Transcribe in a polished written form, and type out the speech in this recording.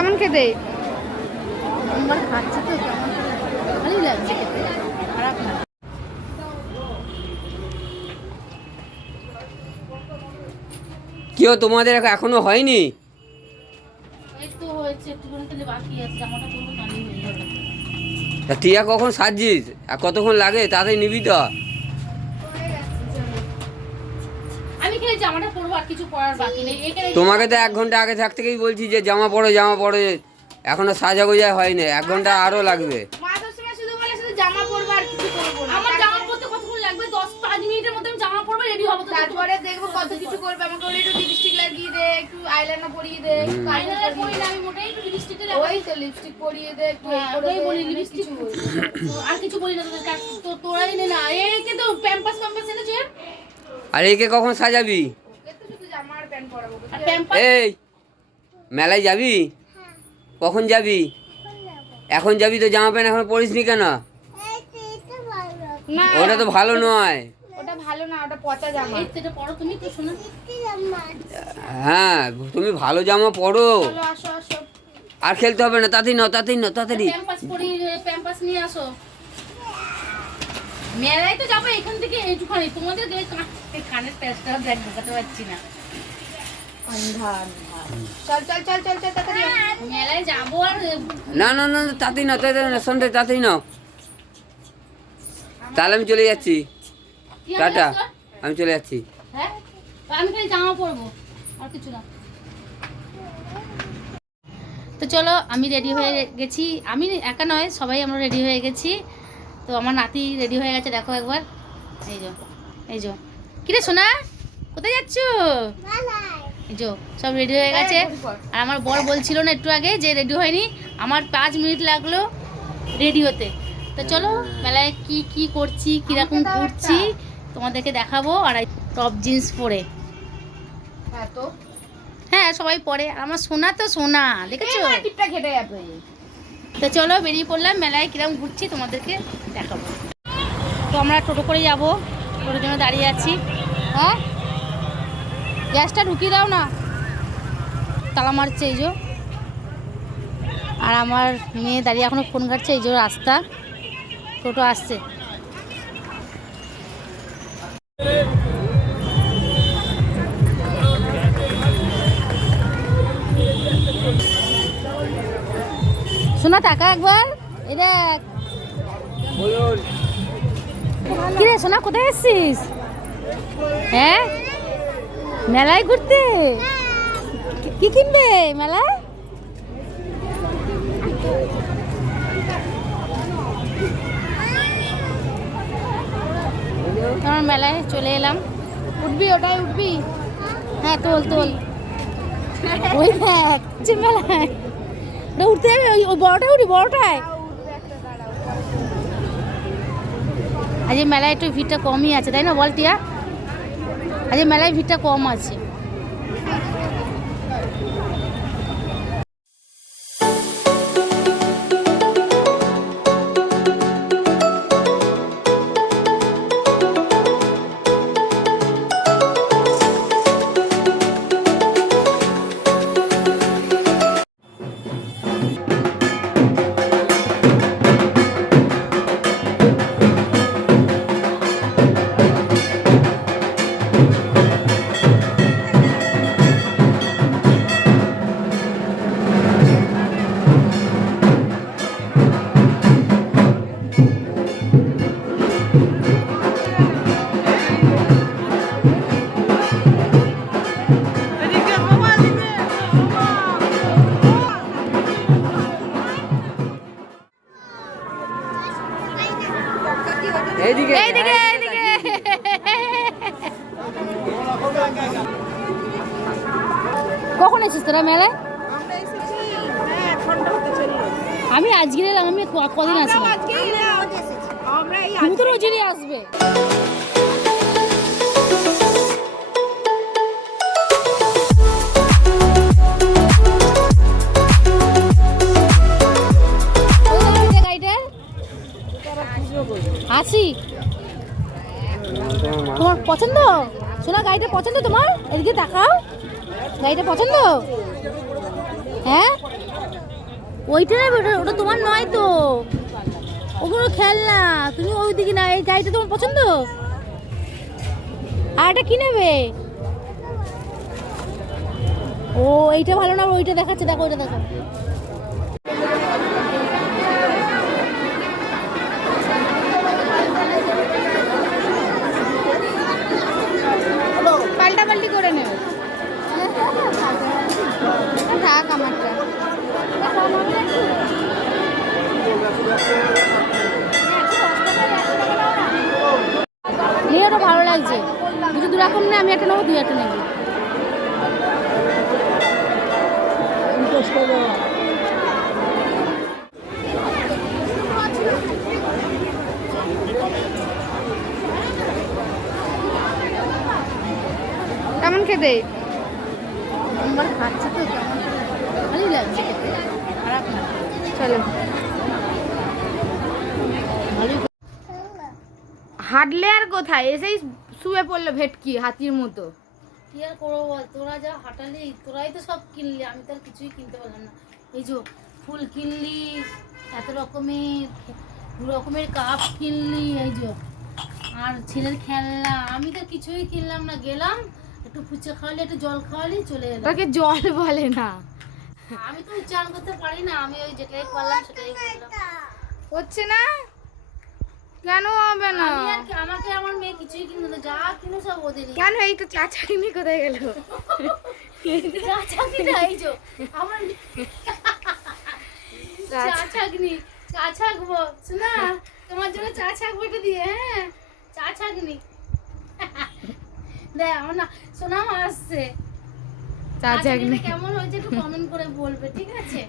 কেমন খেতে? আমার খাচ্ছে তো কেমন ভালোই লাগছে খেতে, খারাপ না। কেউ তোমাদের এখনো হয়নি? এই তো হয়েছে, একটুখানি তাহলে বাকি আছে, জামাটা পরবো তাহলেই হয়ে যাবে। তা টিয়া কখন সাজছিস? আর কতক্ষণ লাগে? তাড়াতাড়ি নিবি তো। আমি খালি জামাটা পরবো, আর কিছু পরার বাকি নেই। তোমাকে তো 1 ঘন্টা আগে থাক থেকেই বলছি যে জামা পরো জামা পরো, এখনো সাজা গোজা হয়নি, 1 ঘন্টা আরো লাগবে। মা সবসময় শুধু বলে শুধু জামা পরবো আর কিছু করবো না। আমার জামা পরতে কতক্ষণ লাগবে? 10-5 মিনিটের মধ্যে আমি জামা পরবো, রেডি হবো। তো তারপরে দেখবো কত কিছু করবে, আমাকে ওর একটু লিপস্টিক লাগিয়ে দে, একটু আইলাইনার পরিয়ে দে, একটু আইলাইনার পরি না, আমি মোটেই একটু লিপস্টিকটা লাগাই। ওই তো লিপস্টিক পরিয়ে দে, একটু হ্যাঁ, ওটাই বলি, লিপস্টিক কিছু বলবো। আর কিছু বলি না তোদের, তো তোরাই নে না। একে তো প্যাম্পাস এনেছে। আর একে কখন সাজাবি? ওকে তো শুধু জামা আর প্যান্ট পরাবো। আর প্যাম্পাস এই মেলায় যাবি? কখন যাবি? এখন যাবি তো, জামা প্যান্ট এখন পরিসনি কেন? না ওটা তো ভালো নয়। ওটা ভালো না, ওটা পচা জামা। এই তো এটা পরো তুমি তো, শোনো। হ্যাঁ তুমি ভালো জামা পরো। চলো আসো আসো। আর খেলতে হবে না, তাড়াতাড়ি নাও তাড়াতাড়ি নাও তাড়াতাড়ি। প্যাম্পাস পরি, প্যাম্পাস নিয়ে আসো। মেলায় তো যাবো এখান থেকে একটুখানি, তোমাদের কানের প্যাচটা দেখ, ঢোকাতে পারছি না। চল চল চল চল চল তাড়াতাড়ি আয়। মেলায় যাবো আর না না না না, তাড়াতাড়ি নাও তাড়াতাড়ি নাও, সন্ধ্যে তাড়াতাড়ি নাও। তাহলে আমি চলে যাচ্ছি, কি হবে টাটা, আজকে? আমি চলে যাচ্ছি। হ্যাঁ, আমি খালি জামা পরবো আর কিছু না। তো চলো, আমি রেডি হয়ে গেছি। আমি একা নয়, সবাই আমরা রেডি হয়ে গেছি। তো আমার নাতি রেডি হয়ে গেছে, দেখো একবার। এই যো, এই যো। কিরে সোনা, কোথায় যাচ্ছ? এই যো, সব রেডি হয়ে গেছে। আর আমার বর বলছিল না একটু আগে যে রেডি হয়নি, আমার 5 মিনিট লাগলো রেডি হতে। তো চলো, মেলায় কি কি করছি, কিরকম ঘুরছি তোমাদেরকে দেখাবো। আর টপ জিন্স পরে, হ্যাঁ তো হ্যাঁ সবাই পরে। আর আমার সোনা তো সোনা, দেখেছো? টিপটা ঘেটে যাবে। তো চলো, বেরিয়ে পড়লাম, মেলায় কিরকম ঘুরছি তোমাদেরকে দেখাবো। তো আমরা টোটো করে যাবো, টোটোর জন্য দাঁড়িয়ে আছি। হ্যাঁ, গ্যাসটা ঢুকিয়ে দাও না, তালা মারছে এই যে। আর আমার মেয়ে দাঁড়িয়ে এখনো ফোন ঘাটছে, এই যে রাস্তা, টোটো আসছে। শোনা টাকা একবার, এই দেখ। কিরে সোনা, কোথায় এসছিস? হ্যাঁ, মেলায় ঘুরতে। কি কিনবে মেলায়? আমার মেলায় চলে এলাম। উঠবি, ওটাই উঠবি। হ্যাঁ তোল তোল, ওই দেখ যে মেলায় ওটা উঠতে যাবে, ওই বড়টায় উঠি, বড়টায়। আজ মেলায় একটু ভিড়টা কমই আছে, তাই না বল টিয়া? আজ মেলায় ভিড়টা কম আছে। এইদিকে এইদিকে এইদিকে। কখন এসেছিস তোরা মেলায়? আমি আজকে এলাম, আমি কদিন আসলাম। তুমি তো রোজই আসবে। আসি, তোমার পছন্দ? শোনা, গাড়িটা পছন্দ তোমার? এদিকে তাকাও, গাড়িটা পছন্দ? হ্যাঁ, ওইটা নেবে, ওটা তোমার নয় তো, ওগুলো খেলনা। তুমি ওই দিকে না, এই গাড়িটা তোমার পছন্দ। আর এটা কি নেবে? ও এইটা ভালো না, ওইটা দেখাচ্ছে, দেখো ওইটা দেখো। পাল্টাপাল্টি করে নেবে। থাক আমারটা। নিয়ে ওটা ভালো লাগছে, দুটো দু রকম না, আমি একটা নেবো, তুই একটা নেবি। কেমন খেতে? আমার খাচ্ছে তো, ভালোই লাগছে খেতে, খারাপ না। চলো। হাঁটলে আর কোথায়, এসেই শুয়ে পড়লো ভেটকি হাতির মতো। কি আর করবো বল, তোরা যা হাঁটালি, তোরাই তো সব কিনলি, আমি তো আর কিছুই কিনতে পারলাম না। এই যে ফুল কিনলি, এত রকমের, দু রকমের কাপ কিনলি, এই যে আর ছেলের খেলনা, আমি তো কিছুই কিনলাম না। গেলাম একটু ফুচকা খাওয়ালি, একটু জল খাওয়ালি, চলে এলাম। তাকে জল বলে না। আমি তো উচ্চারণ করতে পারি না, আমি ওই যেটাই করলাম সেটাই করলাম। হচ্ছে না, কেন হবে না? আমি আর কি, আমাকে আমার মেয়ে কিছুই কিনবে না, যা কিনে সব ওদেরই। কেন? এই তো চা চাটনি কোথায় গেল? চা চাকনি, এই যে আমার চা চাকনি, চা ছাকবো শোনা, তোমার জন্য চা ছাকবো এটা দিয়ে। হ্যাঁ, চা ছাকনি। দেখ আমার না সোনা আমার আসছে, চা চাটনি কেমন হয়েছে একটু কমেন্ট করে বলবে, ঠিক আছে?